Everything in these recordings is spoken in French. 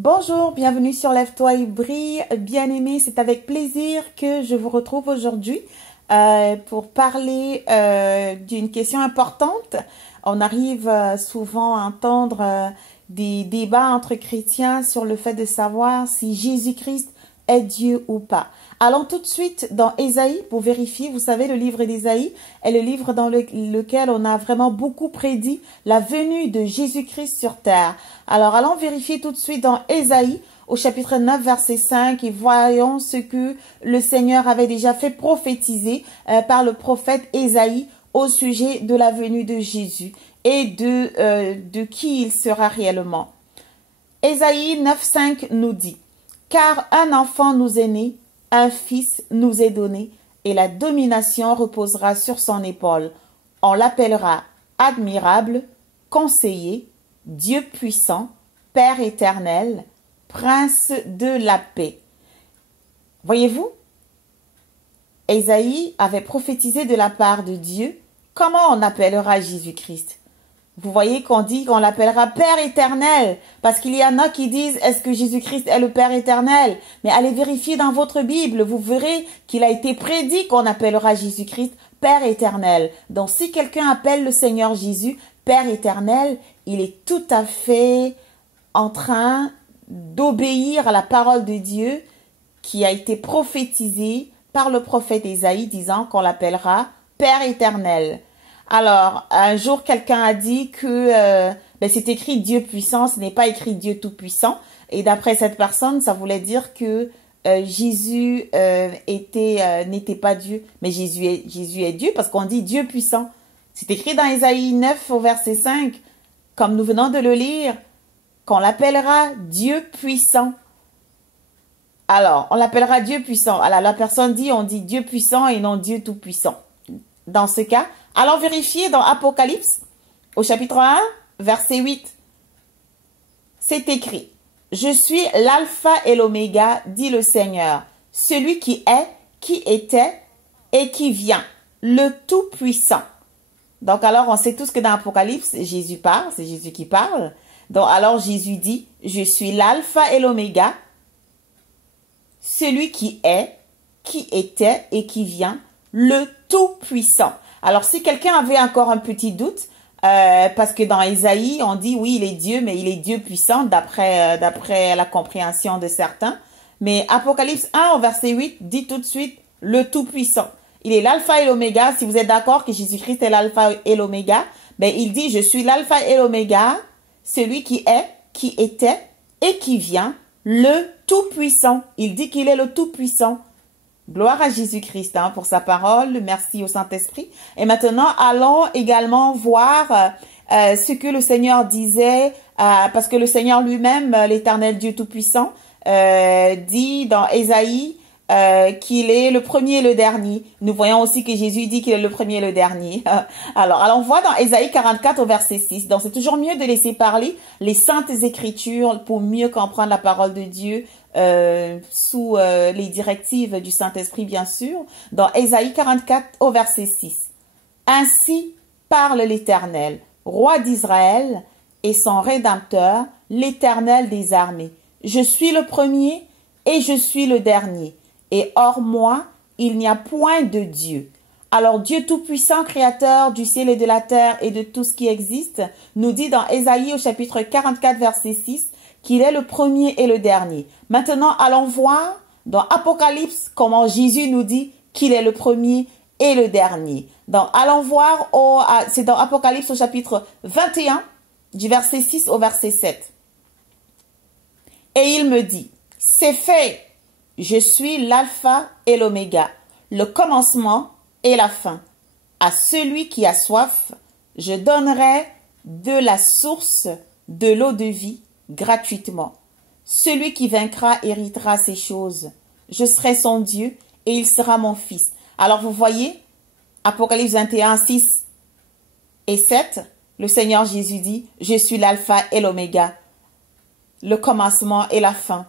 Bonjour, bienvenue sur Lève-toi et brille. Bien-aimé, c'est avec plaisir que je vous retrouve aujourd'hui pour parler d'une question importante. On arrive souvent à entendre des débats entre chrétiens sur le fait de savoir si Jésus-Christ est Dieu ou pas. Allons tout de suite dans Ésaïe pour vérifier. Vous savez, le livre d'Ésaïe est le livre dans lequel on a vraiment beaucoup prédit la venue de Jésus-Christ sur terre. Alors, allons vérifier tout de suite dans Ésaïe au chapitre 9, verset 5 et voyons ce que le Seigneur avait déjà fait prophétiser par le prophète Ésaïe au sujet de la venue de Jésus et de qui il sera réellement. Ésaïe 9, 5 nous dit: « Car un enfant nous est né, un fils nous est donné, et la domination reposera sur son épaule. On l'appellera admirable, conseiller, Dieu puissant, Père éternel, Prince de la paix. » Voyez-vous, Ésaïe avait prophétisé de la part de Dieu comment on appellera Jésus-Christ. Vous voyez qu'on dit qu'on l'appellera Père éternel, parce qu'il y en a qui disent, est-ce que Jésus-Christ est le Père éternel? Mais allez vérifier dans votre Bible, vous verrez qu'il a été prédit qu'on appellera Jésus-Christ Père éternel. Donc si quelqu'un appelle le Seigneur Jésus Père éternel, il est tout à fait en train d'obéir à la parole de Dieu qui a été prophétisée par le prophète Ésaïe disant qu'on l'appellera Père éternel. Alors, un jour, quelqu'un a dit que c'est écrit Dieu puissant, ce n'est pas écrit Dieu tout-puissant. Et d'après cette personne, ça voulait dire que Jésus n'était pas Dieu. Mais Jésus est Dieu parce qu'on dit Dieu puissant. C'est écrit dans Ésaïe 9 au verset 5, comme nous venons de le lire, qu'on l'appellera Dieu puissant. Alors, on l'appellera Dieu puissant. Alors, la personne dit, on dit Dieu puissant et non Dieu tout-puissant. Dans ce cas, allons vérifier dans Apocalypse, au chapitre 1, verset 8. C'est écrit: « Je suis l'alpha et l'oméga, dit le Seigneur, celui qui est, qui était et qui vient, le Tout-Puissant. » Donc alors, on sait tous que dans Apocalypse, Jésus parle, c'est Jésus qui parle. Donc alors, Jésus dit: « Je suis l'alpha et l'oméga, celui qui est, qui était et qui vient, le Tout-Puissant. » Alors, si quelqu'un avait encore un petit doute, parce que dans Ésaïe, on dit, oui, il est Dieu, mais il est Dieu puissant d'après la compréhension de certains. Mais Apocalypse 1 au verset 8 dit tout de suite, le Tout-Puissant. Il est l'alpha et l'oméga. Si vous êtes d'accord que Jésus-Christ est l'alpha et l'oméga, ben, il dit, je suis l'alpha et l'oméga, celui qui est, qui était et qui vient, le Tout-Puissant. Il dit qu'il est le Tout-Puissant. Gloire à Jésus-Christ pour sa parole. Merci au Saint-Esprit. Et maintenant, allons également voir ce que le Seigneur disait, parce que le Seigneur lui-même, l'Éternel Dieu Tout-Puissant, dit dans Ésaïe qu'il est le premier et le dernier. Nous voyons aussi que Jésus dit qu'il est le premier et le dernier. Alors, allons voir dans Ésaïe 44 au verset 6. Donc, c'est toujours mieux de laisser parler les saintes écritures pour mieux comprendre la parole de Dieu sous les directives du Saint-Esprit, bien sûr. Dans Ésaïe 44 au verset 6. « Ainsi parle l'Éternel, roi d'Israël et son Rédempteur, l'Éternel des armées. Je suis le premier et je suis le dernier. Et hors moi, il n'y a point de Dieu. » Alors Dieu Tout-Puissant, Créateur du ciel et de la terre et de tout ce qui existe, nous dit dans Ésaïe au chapitre 44, verset 6, qu'il est le premier et le dernier. Maintenant, allons voir dans Apocalypse comment Jésus nous dit qu'il est le premier et le dernier. Donc, allons voir, c'est dans Apocalypse au chapitre 21, du verset 6 au verset 7. « Et il me dit, c'est fait. Je suis l'alpha et l'oméga, le commencement et la fin. À celui qui a soif, je donnerai de la source de l'eau de vie gratuitement. Celui qui vaincra héritera ces choses. Je serai son Dieu et il sera mon fils. » Alors vous voyez, Apocalypse 21, 6 et 7, le Seigneur Jésus dit, « Je suis l'alpha et l'oméga, le commencement et la fin. »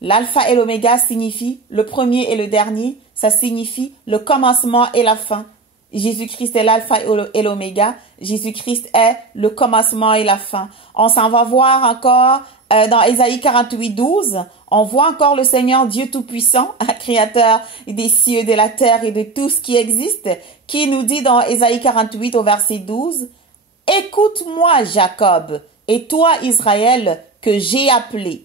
L'alpha et l'oméga signifie le premier et le dernier. Ça signifie le commencement et la fin. Jésus-Christ est l'alpha et l'oméga. Jésus-Christ est le commencement et la fin. On s'en va voir encore dans Ésaïe 48, 12, on voit encore le Seigneur Dieu Tout-Puissant, créateur des cieux, de la terre et de tout ce qui existe, qui nous dit dans Ésaïe 48 au verset 12, « Écoute-moi, Jacob, et toi, Israël, que j'ai appelé.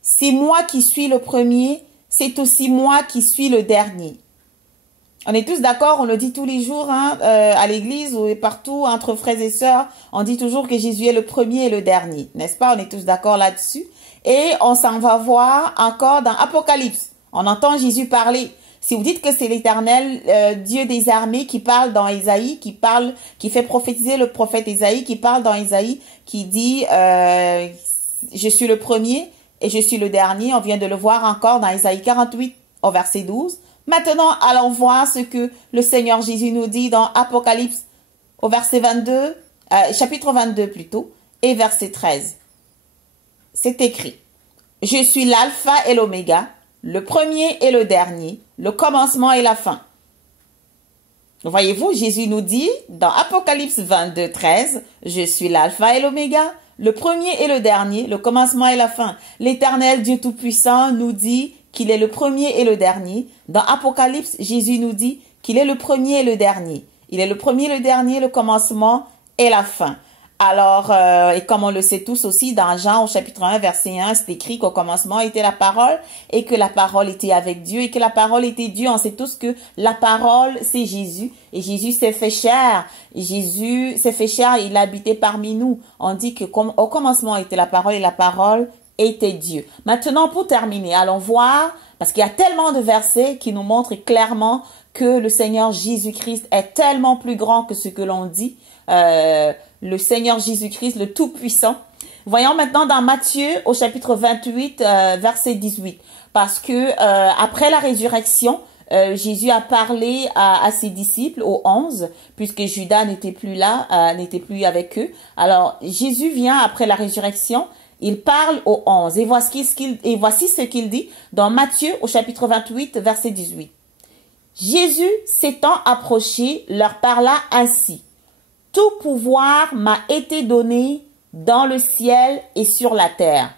C'est moi qui suis le premier, c'est aussi moi qui suis le dernier. » On est tous d'accord, on le dit tous les jours hein, à l'église ou partout, entre frères et sœurs, on dit toujours que Jésus est le premier et le dernier, n'est-ce pas? On est tous d'accord là-dessus. Et on s'en va voir encore dans Apocalypse. On entend Jésus parler. Si vous dites que c'est l'Éternel, Dieu des armées, qui parle dans Ésaïe, qui fait prophétiser le prophète Ésaïe, qui parle dans Ésaïe, qui dit je suis le premier et je suis le dernier. On vient de le voir encore dans Ésaïe 48 au verset 12. Maintenant, allons voir ce que le Seigneur Jésus nous dit dans Apocalypse au verset 22, chapitre 22 plutôt, et verset 13. C'est écrit, « Je suis l'alpha et l'oméga, le premier et le dernier, le commencement et la fin. » Voyez-vous, Jésus nous dit dans Apocalypse 22, 13, « Je suis l'alpha et l'oméga, le premier et le dernier, le commencement et la fin. » L'Éternel Dieu Tout-Puissant nous dit qu'il est le premier et le dernier. Dans Apocalypse, Jésus nous dit qu'il est le premier et le dernier. Il est le premier et le dernier, le commencement et la fin. Alors, et comme on le sait tous aussi, dans Jean au chapitre 1, verset 1, c'est écrit qu'au commencement était la parole et que la parole était avec Dieu et que la parole était Dieu. On sait tous que la parole, c'est Jésus et Jésus s'est fait chair. Jésus s'est fait chair et il a habité parmi nous. On dit que au commencement était la parole et la parole était Dieu. Maintenant, pour terminer, allons voir, parce qu'il y a tellement de versets qui nous montrent clairement que le Seigneur Jésus-Christ est tellement plus grand que ce que l'on dit. Le Seigneur Jésus-Christ, le Tout-Puissant. Voyons maintenant dans Matthieu au chapitre 28, verset 18. Parce que après la résurrection, Jésus a parlé à ses disciples, aux 11, puisque Judas n'était plus là, n'était plus avec eux. Alors, Jésus vient après la résurrection, il parle aux 11. Et voici ce qu'il dit dans Matthieu au chapitre 28, verset 18. Jésus s'étant approché, leur parla ainsi. Tout pouvoir m'a été donné dans le ciel et sur la terre.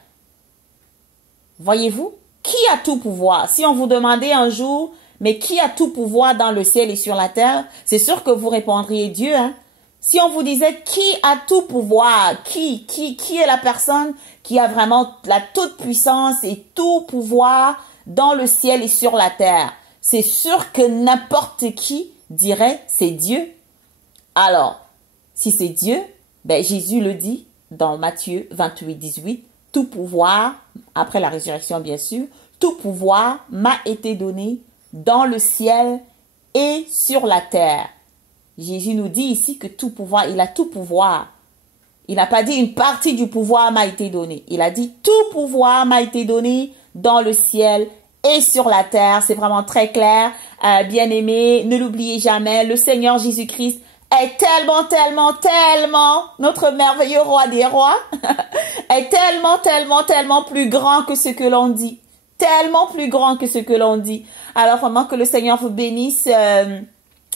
Voyez-vous, qui a tout pouvoir? Si on vous demandait un jour, mais qui a tout pouvoir dans le ciel et sur la terre? C'est sûr que vous répondriez Dieu. Hein? Si on vous disait qui a tout pouvoir, qui est la personne qui a vraiment la toute puissance et tout pouvoir dans le ciel et sur la terre? C'est sûr que n'importe qui dirait c'est Dieu. Alors, si c'est Dieu, ben Jésus le dit dans Matthieu 28, 18, tout pouvoir, après la résurrection bien sûr, tout pouvoir m'a été donné dans le ciel et sur la terre. Jésus nous dit ici que tout pouvoir, il a tout pouvoir. Il n'a pas dit une partie du pouvoir m'a été donné. Il a dit tout pouvoir m'a été donné dans le ciel et sur la terre. C'est vraiment très clair. Bien aimé, ne l'oubliez jamais, le Seigneur Jésus-Christ est tellement notre merveilleux roi des rois est tellement plus grand que ce que l'on dit. Tellement plus grand que ce que l'on dit. Alors vraiment que le Seigneur vous bénisse.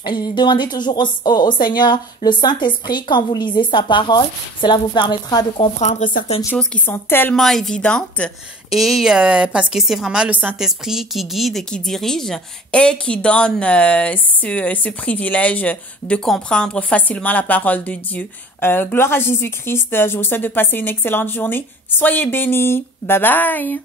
Demandez toujours au Seigneur le Saint-Esprit quand vous lisez sa parole. Cela vous permettra de comprendre certaines choses qui sont tellement évidentes et parce que c'est vraiment le Saint-Esprit qui guide et qui dirige et qui donne ce privilège de comprendre facilement la parole de Dieu. Gloire à Jésus-Christ. Je vous souhaite de passer une excellente journée. Soyez bénis. Bye bye.